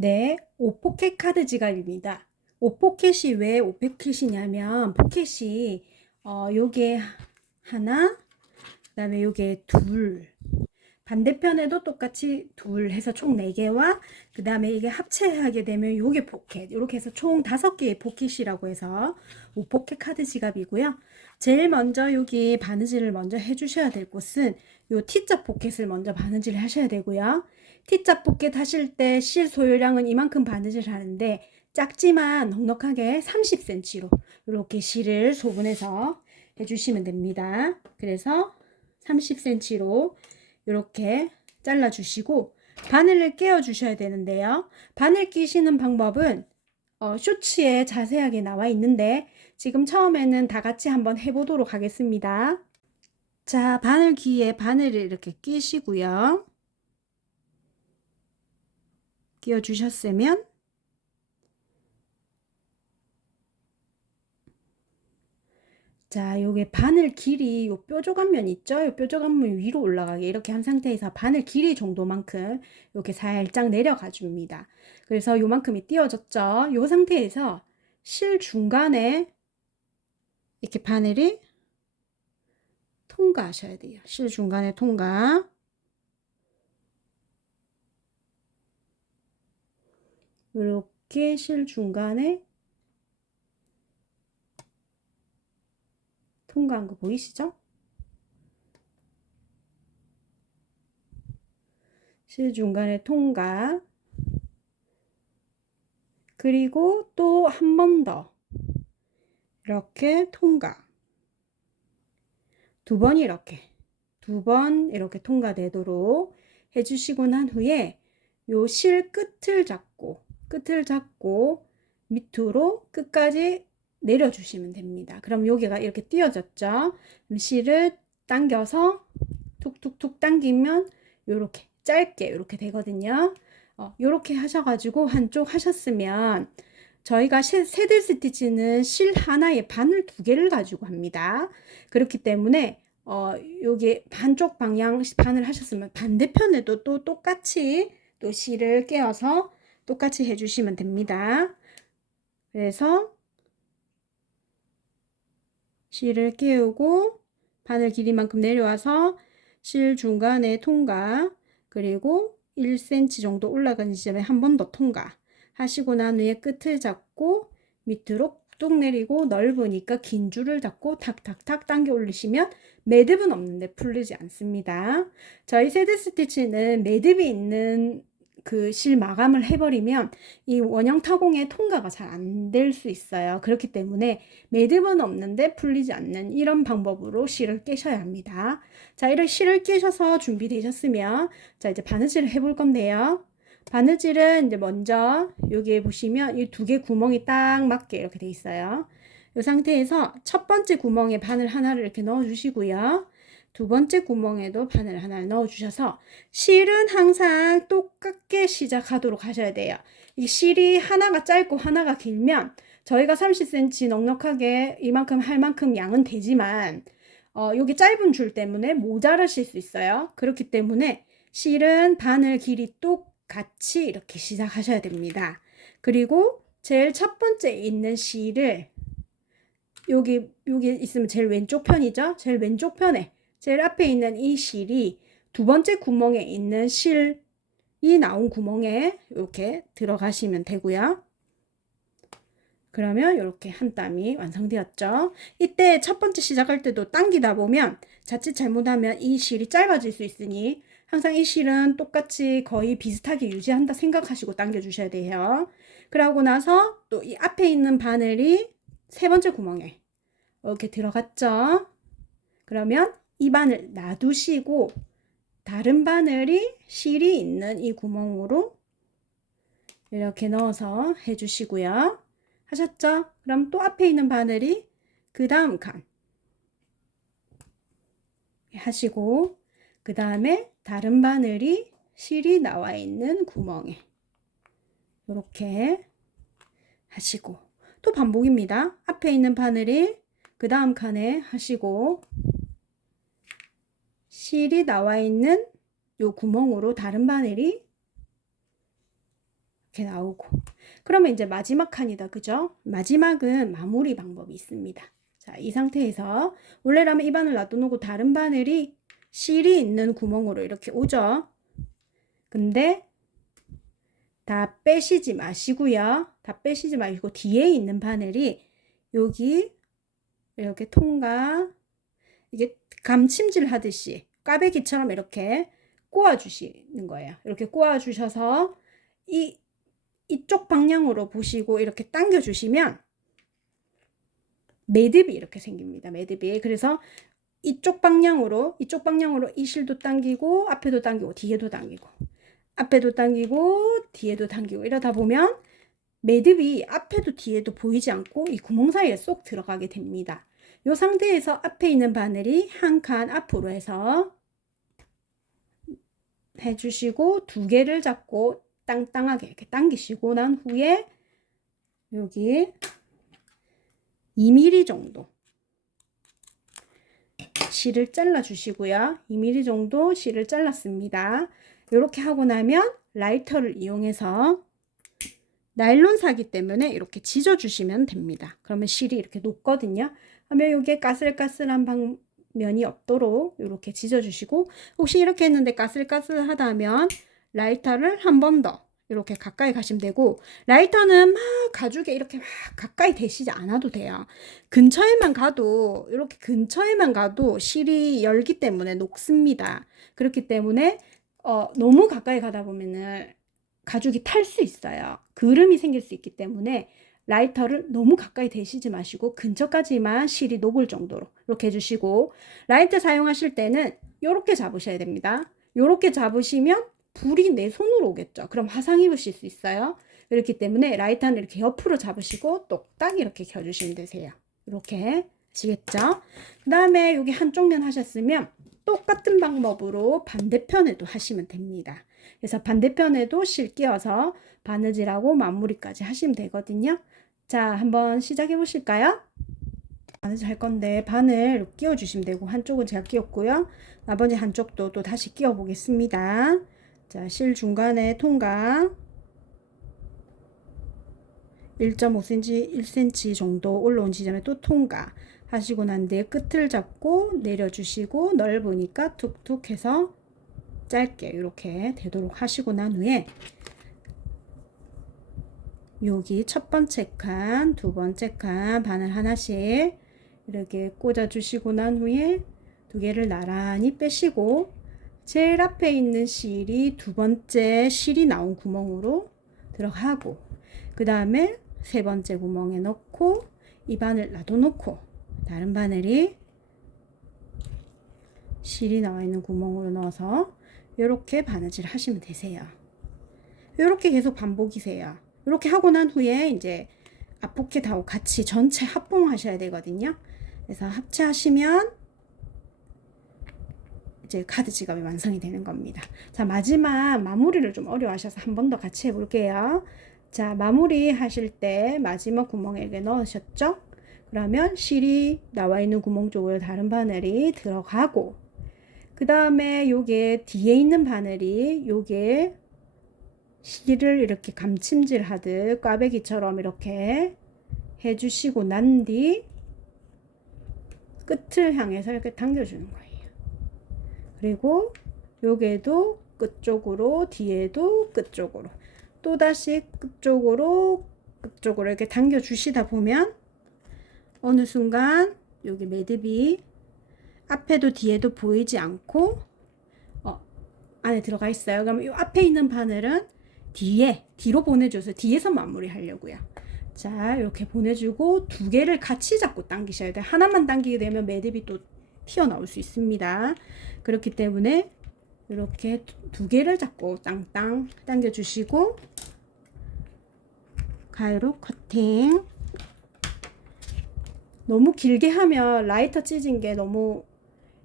네, 5포켓 카드 지갑입니다. 5포켓이 왜 5포켓이냐면 포켓이 요게 하나, 그다음에 요게 둘, 반대편에도 똑같이 둘 해서 총 4개와 그다음에 이게 합체하게 되면 요게 포켓 이렇게 해서 총 5개의 포켓이라고 해서 5포켓 카드 지갑이고요. 제일 먼저 여기 바느질을 먼저 해주셔야 될 곳은 요 T자 포켓을 먼저 바느질을 하셔야 되고요. T자 포켓 하실 때 실 소요량은 이만큼 바느질 하는데 작지만 넉넉하게 30cm로 이렇게 실을 소분해서 해주시면 됩니다. 그래서 30cm로 이렇게 잘라 주시고 바늘을 끼워 주셔야 되는데요. 바늘 끼시는 방법은 쇼츠에 자세하게 나와 있는데 지금 처음에는 다 같이 한번 해보도록 하겠습니다. 자, 바늘기에 바늘을 이렇게 끼시고요. 끼워 주셨으면 자, 요게 바늘 길이 요 뾰족한 있죠? 요 뾰족한 면 위로 올라가게 이렇게 한 상태에서 바늘 길이 정도만큼 이렇게 살짝 내려가 줍니다. 그래서 요만큼이 띄워졌죠? 요 상태에서 실 중간에 이렇게 바늘이 통과하셔야 돼요. 실 중간에 통과. 이렇게 실 중간에 통과한 거 보이시죠? 실 중간에 통과. 그리고 또 한 번 더 이렇게 통과. 두 번 이렇게 통과되도록 해주시고 난 후에 요 실 끝을 잡고 밑으로 끝까지 내려주시면 됩니다. 그럼 여기가 이렇게 띄어졌죠? 그럼 실을 당겨서 툭툭툭 당기면 요렇게 짧게 이렇게 되거든요. 요렇게 하셔가지고 한쪽 하셨으면 저희가 새들 스티치는 실 하나에 바늘 2개를 가지고 합니다. 그렇기 때문에 요게 반쪽 방향 바늘 하셨으면 반대편에도 또 똑같이 또 실을 끼워서 똑같이 해주시면 됩니다. 그래서 실을 끼우고 바늘 길이만큼 내려와서 실 중간에 통과, 그리고 1cm 정도 올라가는 지점에 한 번 더 통과 하시고 난 후에 끝을 잡고 밑으로 뚝 내리고 넓으니까 긴 줄을 잡고 탁탁탁 당겨 올리시면 매듭은 없는데 풀리지 않습니다. 저희 새드 스티치는 매듭이 있는 그 실 마감을 해버리면 이 원형 타공의 통과가 잘 안 될 수 있어요. 그렇기 때문에 매듭은 없는데 풀리지 않는 이런 방법으로 실을 깨셔야 합니다. 자, 이런 실을 깨셔서 준비되셨으면 자, 이제 바느질을 해볼 건데요. 바느질은 이제 먼저 여기에 보시면 이 2개 구멍이 딱 맞게 이렇게 돼 있어요. 이 상태에서 첫 번째 구멍에 바늘 하나를 이렇게 넣어 주시고요. 두 번째 구멍에도 바늘 하나를 넣어 주셔서 실은 항상 똑같게 시작하도록 하셔야 돼요. 이 실이 하나가 짧고 하나가 길면 저희가 30cm 넉넉하게 이만큼 할 만큼 양은 되지만 여기 짧은 줄 때문에 모자라실 수 있어요. 그렇기 때문에 실은 바늘 길이 똑같이 이렇게 시작하셔야 됩니다. 그리고 제일 첫 번째 있는 실을 여기 있으면 제일 왼쪽 편이죠. 제일 왼쪽 편에 제일 앞에 있는 이 실이 두 번째 구멍에 있는 실이 나온 구멍에 이렇게 들어가시면 되고요. 그러면 이렇게 한 땀이 완성되었죠. 이때 첫 번째 시작할 때도 당기다 보면 자칫 잘못하면 이 실이 짧아질 수 있으니 항상 이 실은 똑같이 거의 비슷하게 유지한다 생각하시고 당겨 주셔야 돼요. 그러고 나서 또 이 앞에 있는 바늘이 세 번째 구멍에 이렇게 들어갔죠. 그러면 이 바늘 놔두시고 다른 바늘이 실이 있는 이 구멍으로 이렇게 넣어서 해주시고요. 하셨죠? 그럼 또 앞에 있는 바늘이 그 다음 칸 하시고 그 다음에 다른 바늘이 실이 나와 있는 구멍에 이렇게 하시고 또 반복입니다. 앞에 있는 바늘이 그 다음 칸에 하시고 실이 나와 있는 요 구멍으로 다른 바늘이 이렇게 나오고. 그러면 이제 마지막 칸이다. 그죠? 마지막은 마무리 방법이 있습니다. 자, 이 상태에서 원래라면 이 바늘 놔두고 다른 바늘이 실이 있는 구멍으로 이렇게 오죠. 근데 다 빼시지 마시고요. 다 빼시지 마시고 뒤에 있는 바늘이 여기 이렇게 통과, 이게 감침질 하듯이 꽈배기처럼 이렇게 꼬아 주시는 거예요. 이렇게 꼬아 주셔서 이쪽 방향으로 보시고 이렇게 당겨 주시면 매듭이 이렇게 생깁니다. 매듭이. 그래서 이쪽 방향으로 이 실도 당기고 앞에도 당기고 뒤에도 당기고 앞에도 당기고 뒤에도 당기고 이러다 보면 매듭이 앞에도 뒤에도 보이지 않고 이 구멍 사이에 쏙 들어가게 됩니다. 이 상태에서 앞에 있는 바늘이 한 칸 앞으로 해서 해주시고 두 개를 잡고 땅땅하게 이렇게 당기시고 난 후에 여기 2mm 정도 실을 잘라 주시고요. 2mm 정도 실을 잘랐습니다. 이렇게 하고 나면 라이터를 이용해서 나일론사기 때문에 이렇게 지져 주시면 됩니다. 그러면 실이 이렇게 녹거든요. 그러면 이게 까슬까슬한 면이 없도록 이렇게 지져 주시고, 혹시 이렇게 했는데 까슬까슬하다면 라이터를 한 번 더 이렇게 가까이 가시면 되고, 라이터는 막 가죽에 이렇게 막 가까이 대시지 않아도 돼요. 근처에만 가도, 이렇게 근처에만 가도 실이 열기 때문에 녹습니다. 그렇기 때문에 너무 가까이 가다 보면은 가죽이 탈 수 있어요. 그름이 생길 수 있기 때문에 라이터를 너무 가까이 대시지 마시고 근처까지만 실이 녹을 정도로 이렇게 해주시고, 라이터 사용하실 때는 이렇게 잡으셔야 됩니다. 이렇게 잡으시면 불이 내 손으로 오겠죠. 그럼 화상 입으실 수 있어요. 그렇기 때문에 라이터는 이렇게 옆으로 잡으시고 똑딱 이렇게 켜주시면 되세요. 이렇게 아시겠죠? 그 다음에 여기 한쪽 면 하셨으면 똑같은 방법으로 반대편에도 하시면 됩니다. 그래서 반대편에도 실 끼워서 바느질하고 마무리까지 하시면 되거든요. 자, 한번 시작해 보실까요? 바느질 할 건데 바늘 끼워 주시면 되고, 한쪽은 제가 끼웠고요. 나머지 한쪽도 또 다시 끼워 보겠습니다. 자, 실 중간에 통과 1.5cm, 1cm 정도 올라온 지점에 또 통과 하시고 난 뒤에 끝을 잡고 내려주시고, 넓으니까 툭툭 해서 짧게 이렇게 되도록 하시고 난 후에 여기 첫 번째 칸, 두 번째 칸 바늘 하나씩 이렇게 꽂아 주시고 난 후에 두 개를 나란히 빼시고, 제일 앞에 있는 실이 두 번째 실이 나온 구멍으로 들어가고, 그 다음에 세 번째 구멍에 넣고 이 바늘 놔둬 놓고 다른 바늘이 실이 나와 있는 구멍으로 넣어서 이렇게 바느질 하시면 되세요. 이렇게 계속 반복이세요. 이렇게 하고 난 후에 이제 앞포켓하고 같이 전체 합봉하셔야 되거든요. 그래서 합체하시면 이제 카드 지갑이 완성이 되는 겁니다. 자, 마지막 마무리를 좀 어려워하셔서 한 번 더 같이 해볼게요. 자, 마무리 하실 때 마지막 구멍에 이렇게 넣으셨죠? 그러면 실이 나와 있는 구멍 쪽으로 다른 바늘이 들어가고, 그 다음에 요게 뒤에 있는 바늘이 요게 실을 이렇게 감침질 하듯 꽈배기처럼 이렇게 해주시고 난 뒤 끝을 향해서 이렇게 당겨주는 거예요. 그리고 요게도 끝쪽으로, 뒤에도 끝쪽으로, 또다시 끝쪽으로 이렇게 당겨 주시다 보면 어느 순간 여기 매듭이 앞에도 뒤에도 보이지 않고 안에 들어가 있어요. 그러면 이 앞에 있는 바늘은 뒤로 보내줘서 뒤에서 마무리 하려고요. 자, 이렇게 보내주고 두 개를 같이 잡고 당기셔야 돼요. 하나만 당기게 되면 매듭이 또 튀어나올 수 있습니다. 그렇기 때문에 이렇게 두 개를 잡고 땅땅 당겨주시고, 가위로 커팅. 너무 길게 하면 라이터 찢은 게 너무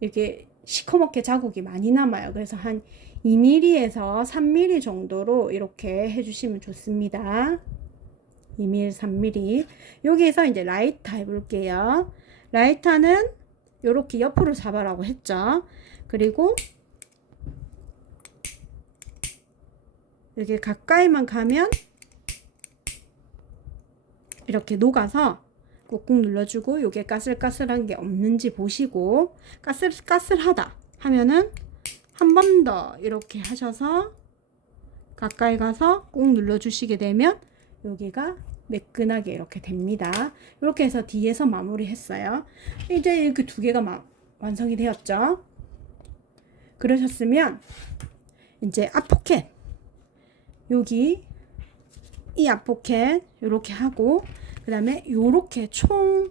이렇게 시커멓게 자국이 많이 남아요. 그래서 한 2mm에서 3mm 정도로 이렇게 해주시면 좋습니다. 2mm, 3mm. 여기에서 이제 라이터 해볼게요. 라이터는 이렇게 옆으로 잡아라고 했죠. 그리고 이렇게 가까이만 가면 이렇게 녹아서 꾹꾹 눌러주고 요게 까슬까슬한 게 없는지 보시고 까슬까슬하다 하면은 한 번 더 이렇게 하셔서 가까이 가서 꾹 눌러주시게 되면 여기가 매끈하게 이렇게 됩니다. 이렇게 해서 뒤에서 마무리 했어요. 이제 이렇게 두 개가 완성이 되었죠. 그러셨으면 이제 앞포켓 여기 이 앞포켓 이렇게 하고 그 다음에 요렇게 총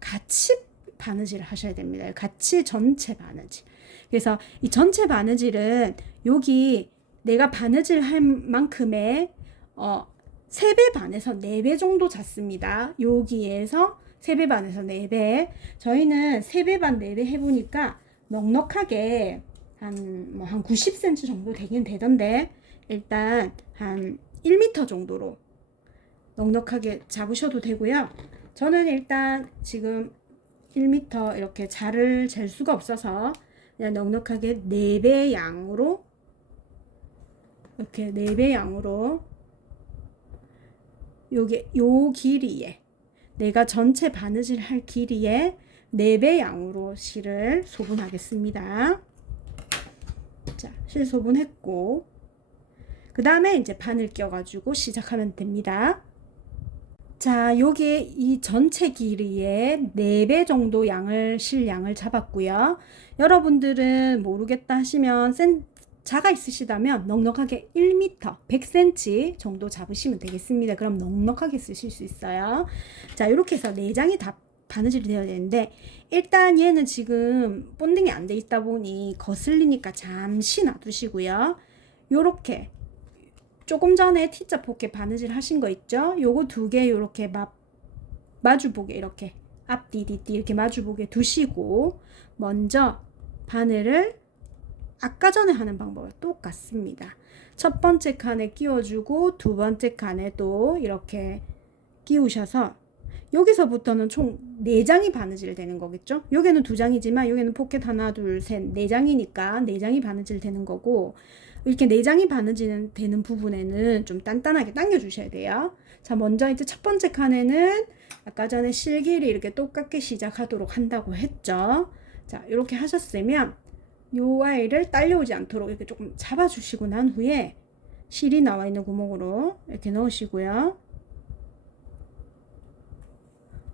같이 바느질을 하셔야 됩니다. 같이 전체 바느질. 그래서 이 전체 바느질은 여기 내가 바느질 할 만큼의 3배 반에서 4배 정도 잤습니다. 여기에서 3배 반에서 4배. 저희는 3배 반 4배 해보니까 넉넉하게 한 90cm 정도 되긴 되던데 일단 한 1m 정도로 넉넉하게 잡으셔도 되고요. 저는 일단 지금 1m 이렇게 자를 잴 수가 없어서 그냥 넉넉하게 4배 양으로 이렇게 4배 양으로 요 길이에 내가 전체 바느질 할 길이에 4배 양으로 실을 소분하겠습니다. 자, 실 소분했고 그 다음에 이제 바늘 껴가지고 시작하면 됩니다. 자, 여기 이 전체 길이에 4배 정도 실 양을 잡았고요. 여러분들은 모르겠다 하시면 자가 있으시다면 넉넉하게 1m, 100cm 정도 잡으시면 되겠습니다. 그럼 넉넉하게 쓰실 수 있어요. 자, 이렇게 해서 4장이 다 바느질이 되어야 되는데 일단 얘는 지금 본딩이 안 돼 있다 보니 거슬리니까 잠시 놔두시고요. 요렇게 조금 전에 T자 포켓 바느질 하신 거 있죠? 요거 2개 요렇게 마주보게 이렇게 앞뒤 뒤뒤 이렇게 마주보게 두시고 먼저 바늘을 아까 전에 하는 방법과 똑같습니다. 첫 번째 칸에 끼워주고 두 번째 칸에 또 이렇게 끼우셔서 여기서부터는 총 4장이 바느질 되는 거겠죠? 여기는 2장이지만 여기는 포켓 하나 둘 셋 4장이니까 4장이 바느질 되는 거고 이렇게 4장이 바느질 되는 부분에는 좀 단단하게 당겨 주셔야 돼요. 자, 먼저 이제 첫 번째 칸에는 아까 전에 실 길이 이렇게 똑같게 시작하도록 한다고 했죠. 자, 이렇게 하셨으면 요 아이를 딸려오지 않도록 이렇게 조금 잡아주시고 난 후에 실이 나와 있는 구멍으로 이렇게 넣으시고요.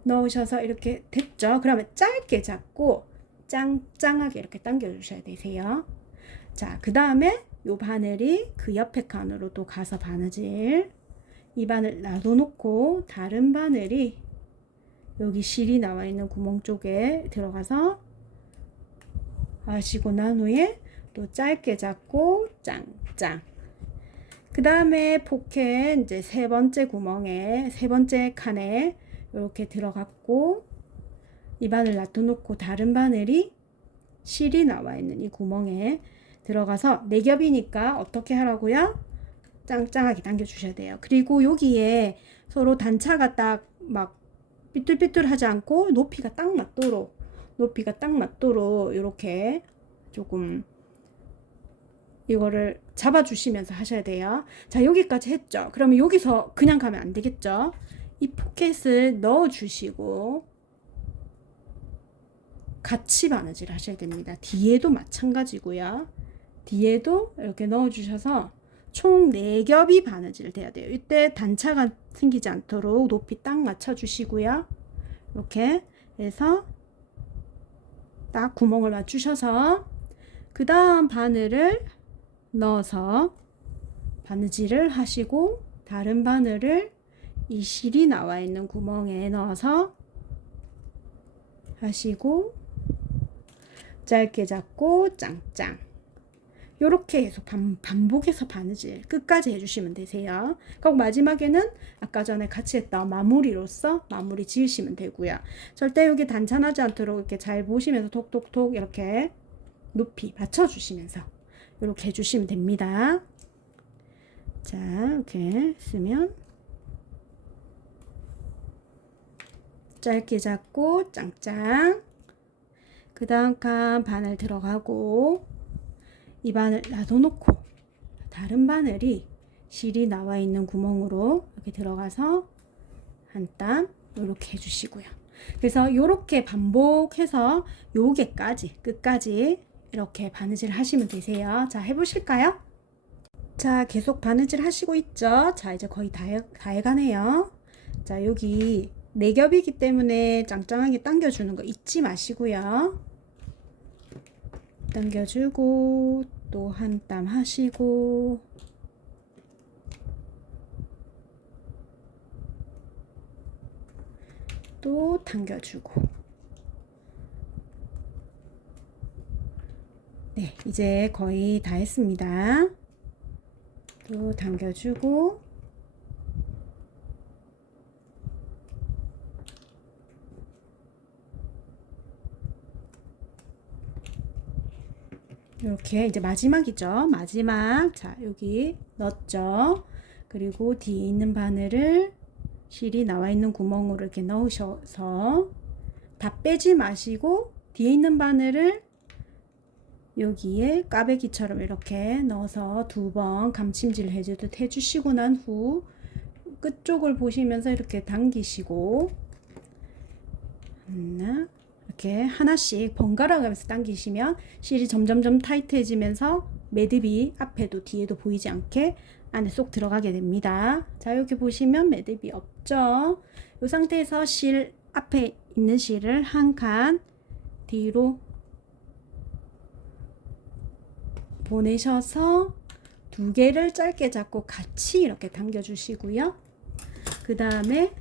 넣으셔서 이렇게 됐죠. 그러면 짧게 잡고 짱짱하게 이렇게 당겨 주셔야 되세요. 자, 그 다음에 요 바늘이 그 옆에 칸으로 또 가서 바느질 이 바늘 놔둬놓고 다른 바늘이 여기 실이 나와 있는 구멍 쪽에 들어가서 하시고 난 후에 또 짧게 잡고 짱짱. 그 다음에 포켓 이제 세 번째 구멍에 세 번째 칸에 이렇게 들어갔고 이 바늘 놔둬놓고 다른 바늘이 실이 나와 있는 이 구멍에 들어가서 4겹이니까 어떻게 하라고요? 짱짱하게 당겨 주셔야 돼요. 그리고 여기에 서로 단차가 딱 막 삐뚤삐뚤하지 않고 높이가 딱 맞도록 이렇게 조금 이거를 잡아주시면서 하셔야 돼요. 자, 여기까지 했죠. 그러면 여기서 그냥 가면 안 되겠죠. 이 포켓을 넣어 주시고 같이 바느질 하셔야 됩니다. 뒤에도 마찬가지고요. 뒤에도 이렇게 넣어 주셔서 총 4겹이 바느질 돼야 돼요. 이때 단차가 생기지 않도록 높이 딱 맞춰 주시고요. 이렇게 해서 딱 구멍을 맞추셔서 그 다음 바늘을 넣어서 바느질을 하시고 다른 바늘을 이 실이 나와 있는 구멍에 넣어서 하시고 짧게 잡고 짱짱 요렇게 해서 반복해서 바느질 끝까지 해주시면 되세요. 그리고 마지막에는 아까 전에 같이 했던 마무리로서 마무리 지으시면 되고요. 절대 여기 단차 나지 않도록 이렇게 잘 보시면서 톡톡톡 이렇게 높이 받쳐주시면서 이렇게 해주시면 됩니다. 자, 이렇게 쓰면 짧게 잡고 짱짱 그 다음 칸 바늘 들어가고 이 바늘 놔둬놓고 다른 바늘이 실이 나와 있는 구멍으로 이렇게 들어가서 한 땀 이렇게 해주시고요. 그래서 이렇게 반복해서 요게까지 끝까지 이렇게 바느질 하시면 되세요. 자, 해보실까요? 자, 계속 바느질 하시고 있죠? 자, 이제 거의 다 해가네요. 자, 여기 4겹이기 때문에 짱짱하게 당겨주는 거 잊지 마시고요. 당겨주고 또 한 땀 하시고 또 당겨주고. 네, 이제 거의 다 했습니다. 또 당겨주고 이렇게 이제 마지막이죠. 마지막. 자, 여기 넣었죠. 그리고 뒤에 있는 바늘을 실이 나와 있는 구멍으로 이렇게 넣으셔서 다 빼지 마시고 뒤에 있는 바늘을 여기에 까베기처럼 이렇게 넣어서 2번 감침질 해주듯 해주시고 난 후 끝쪽을 보시면서 이렇게 당기시고 하나 이렇게 하나씩 번갈아 가면서 당기시면 실이 점점점 타이트해지면서 매듭이 앞에도 뒤에도 보이지 않게 안에 쏙 들어가게 됩니다. 자, 이렇게 보시면 매듭이 없죠. 이 상태에서 실 앞에 있는 실을 한 칸 뒤로 보내셔서 2개를 짧게 잡고 같이 이렇게 당겨 주시고요. 그 다음에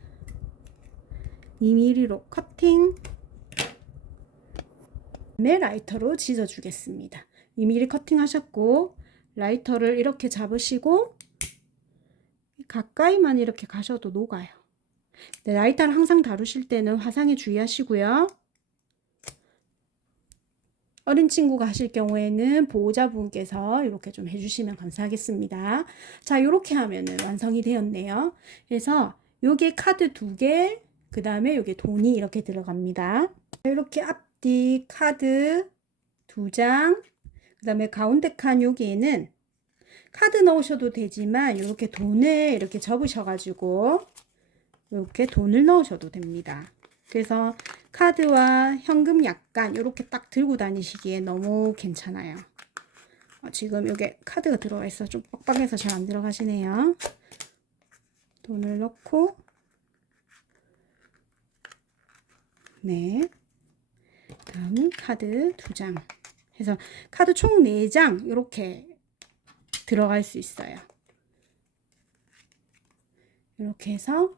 2mm로 커팅, 라이터로 찢어 주겠습니다. 2mm 커팅 하셨고 라이터를 이렇게 잡으시고 가까이만 이렇게 가셔도 녹아요. 네, 라이터를 항상 다루실 때는 화상에 주의하시고요. 어린 친구가 하실 경우에는 보호자분께서 이렇게 좀 해주시면 감사하겠습니다. 자, 이렇게 하면은 완성이 되었네요. 그래서 요게 카드 2개, 그 다음에 요게 돈이 이렇게 들어갑니다. 이렇게 앞뒤 카드 2장, 그 다음에 가운데 칸 여기에는 카드 넣으셔도 되지만 이렇게 돈을 이렇게 접으셔가지고 이렇게 돈을 넣으셔도 됩니다. 그래서 카드와 현금 약간 이렇게 딱 들고 다니시기에 너무 괜찮아요. 지금 여기 카드가 들어가 있어 좀 빡빡해서 잘 안 들어가시네요. 돈을 넣고 네, 다음 카드 2장 해서 카드 총 4장 이렇게 들어갈 수 있어요. 이렇게 해서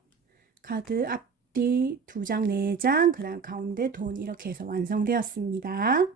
카드 앞뒤 2장, 4장, 그 다음 가운데 돈 이렇게 해서 완성되었습니다.